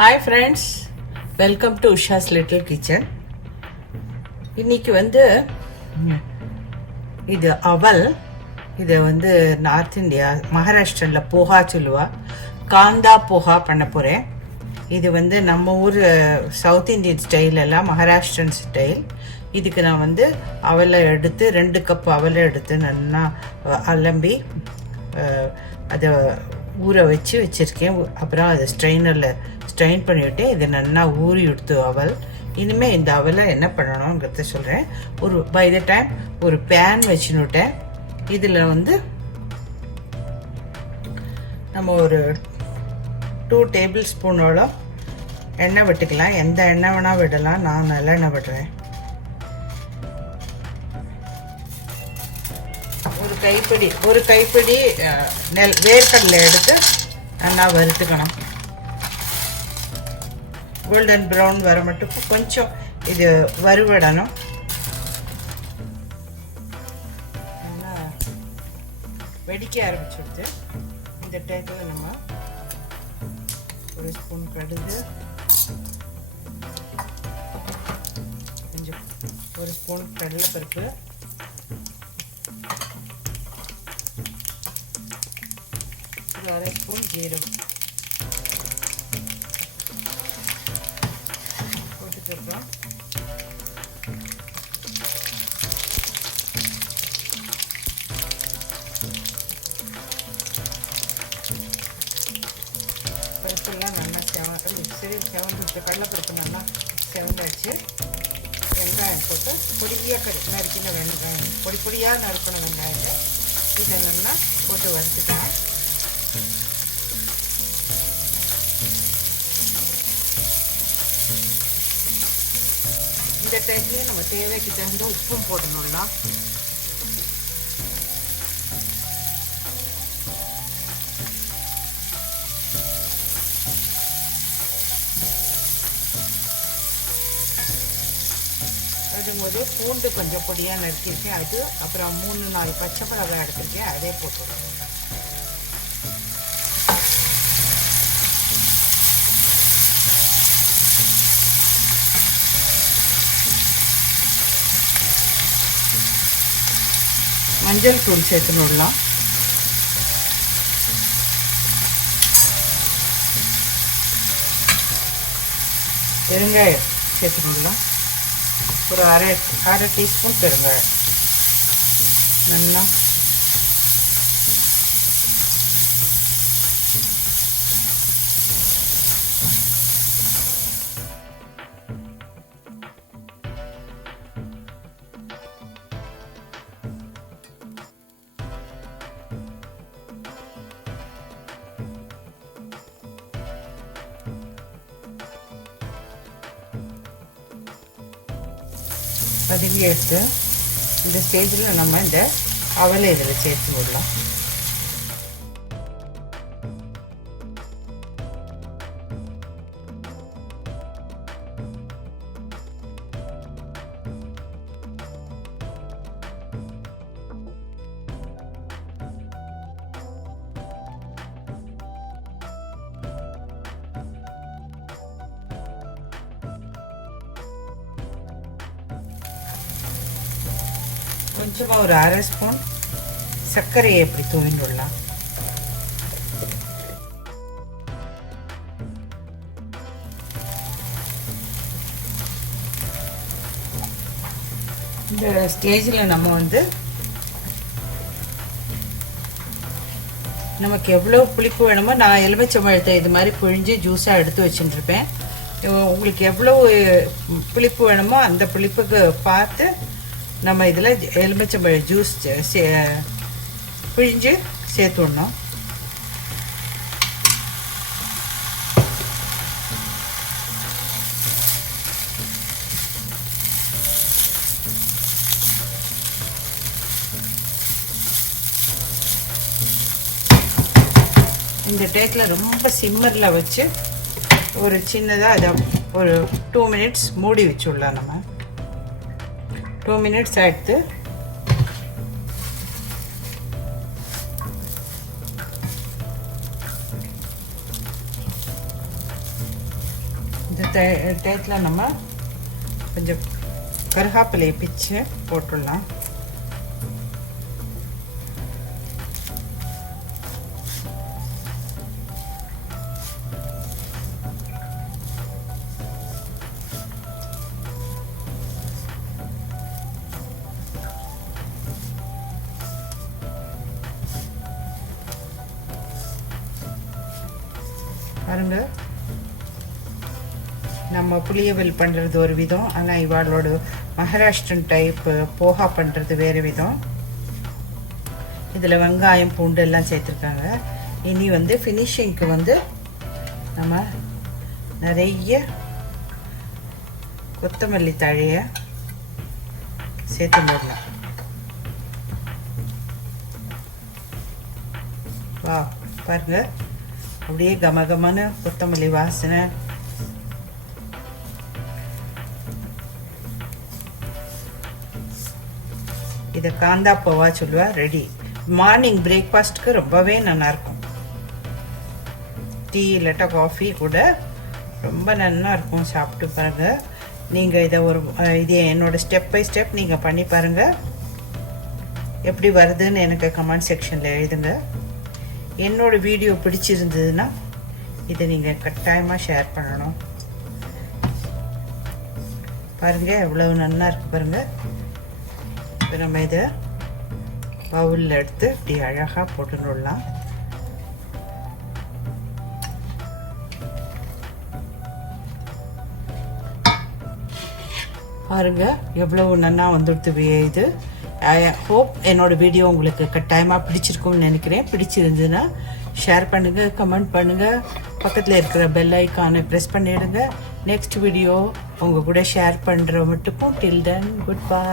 Hi friends, welcome to Usha's Little Kitchen. இன்னைக்கு இது அவல். இதை நார்த் இந்தியா மகாராஷ்டிரனில் போஹா சொல்லுவா. காந்தா போஹா பண்ண போகிறேன். இது நம்ம ஊர் சவுத் இந்தியன் ஸ்டைலெல்லாம் மகாராஷ்டிரன் ஸ்டைல். இதுக்கு நான் அவலை எடுத்து 2 கப் அவலை எடுத்து நல்லா அலம்பி அதை ஊற வச்சுருக்கேன். அப்புறம் அதை ஸ்ட்ரெயின் பண்ணிவிட்டு இதை நல்லா ஊறி எடுத்து அவல். இனிமேல் இந்த அவலை என்ன பண்ணணுங்கிறத சொல்கிறேன். பை த டைம் ஒரு பேன் வச்சுன்னுட்டேன். இதில் நம்ம ஒரு 2 டேபிள் ஸ்பூனோட எண்ணெய் விட்டுக்கலாம். எந்த எண்ணெய் வேணால் விடலாம். நான் நல்லெண்ணெய் விடுறேன். ஒரு கைப்பிடி வேர்க்கடலை எடுத்து நல்லா வறுத்துக்கணும். கோல்டன் ப்ரௌன் வர மட்டும் கொஞ்சம் இது வறுவிடணும். நல்லா வெடிக்க ஆரம்பிச்சுடுது. இந்த டைத்தில் நம்ம ஒரு ஸ்பூன் கடுகு, கொஞ்சம் ஒரு ஸ்பூன் கடலைப்பருப்பு, ஒரு 1/2 ஸ்பூன் ஜீரகம் போட்டுக்கிறோம். பருப்பெல்லாம் நல்லா செவந்து கடலைப்பருப்பு நல்லா செவந்தாச்சு. வெங்காயம் போட்டு பொடியாக நறுக்கின வெங்காயம், பொடியாக நறுக்கணும் வெங்காயத்தை. இதை நல்லா போட்டு வறுத்துக்கலாம். இந்த டைம்லேயே நம்ம தேவைக்கு தகுந்த உப்பும் போடணும்னா. அதும்போது பூண்டு கொஞ்சம் பொடியாக நறுக்கியிருக்கேன். அது அப்புறம் 3-4 பச்சை மிளகாய் எடுத்திருக்கேன். அதே போட்டுருவேன். மஞ்சள் தூள் சேர்த்துனுடலாம். பெருங்காயம் சேர்த்துனுடலாம். ஒரு அரை டீஸ்பூன் பெருங்காயம். நல்லா பதுங்கி எடுத்து இந்த ஸ்டேஜில் நம்ம இந்த அவலை இதில் சேர்த்து விடலாம். கொஞ்சமாக ஒரு 1/2 ஸ்பூன் சர்க்கரையை எப்படி தூவிடலாம். இந்த ஸ்டேஜில் நம்ம நமக்கு எவ்வளோ புளிப்பு வேணுமோ, நான் எலுமிச்சம்பழத்தை இது மாதிரி பிழிஞ்சு ஜூஸாக எடுத்து வச்சுட்டுருப்பேன். உங்களுக்கு எவ்வளோ புளிப்பு வேணுமோ அந்த புளிப்புக்கு பார்த்து நம்ம இதில் எலுமிச்சம்பழ ஜூஸ் பிழிஞ்சு சேர்த்து விடணும். இந்த டேட்டில் ரொம்ப சிம்மரில் வச்சு ஒரு சின்னதாக அதை ஒரு 2 மினிட்ஸ் மூடி வச்சுடலாம். நம்ம 2 மினிட்ஸ் ஆகிடுது. டயத்தில் நம்ம கொஞ்சம் கருகாப்பிலையை பிச்சு போட்டுடலாம். பாருங்க, நம்ம புளியவில் பண்ணுறது ஒரு விதம், ஆனால் இவாளோட மகாராஷ்டிரன் டைப் போஹா பண்ணுறது வேறு விதம். இதில் வெங்காயம் பூண்டு எல்லாம் சேர்த்துருக்காங்க. இனி வந்து ஃபினிஷிங்க்கு வந்து நம்ம நிறைய கொத்தமல்லி தழையை சேர்த்து போடலாம். வா பாருங்க, அப்படியே கமகமான கொத்தமல்லி வாசனை. இதை காந்தா போவா சொல்லுவா. ரெடி. மார்னிங் பிரேக்ஃபாஸ்ட்டுக்கு ரொம்பவே நல்லாயிருக்கும். டீ இல்லாட்டா காஃபி கூட ரொம்ப நல்லா இருக்கும். சாப்பிட்டு பாருங்கள். நீங்கள் இதை இது என்னோடய ஸ்டெப் பை ஸ்டெப் நீங்கள் பண்ணி பாருங்கள். எப்படி வருதுன்னு எனக்கு கமெண்ட் செக்ஷனில் எழுதுங்க. என்னோடய வீடியோ பிடிச்சிருந்ததுன்னா இதை நீங்கள் கட்டாயமாக ஷேர் பண்ணணும். பாருங்கள் எவ்வளவு நல்லா இருக்குது பாருங்கள். இப்போ நம்ம இதை பவுலில் எடுத்து இப்படி அழகாக போட்டுடலாம். பாருங்க எவ்வளவு நல்லா வந்துடுது இது. ஐ ஹோப் என்னோட வீடியோ உங்களுக்கு கட்டாயமாக பிடிச்சிருக்கும்னு நினைக்கிறேன். பிடிச்சிருந்ததுன்னா ஷேர் பண்ணுங்கள், கமெண்ட் பண்ணுங்கள், பக்கத்தில் இருக்கிற பெல் ஐக்கானை ப்ரெஸ் பண்ணிவிடுங்க. நெக்ஸ்ட் வீடியோ உங்கள் கூட ஷேர் பண்ணுற மட்டுக்கும். டில் தென் குட் பை.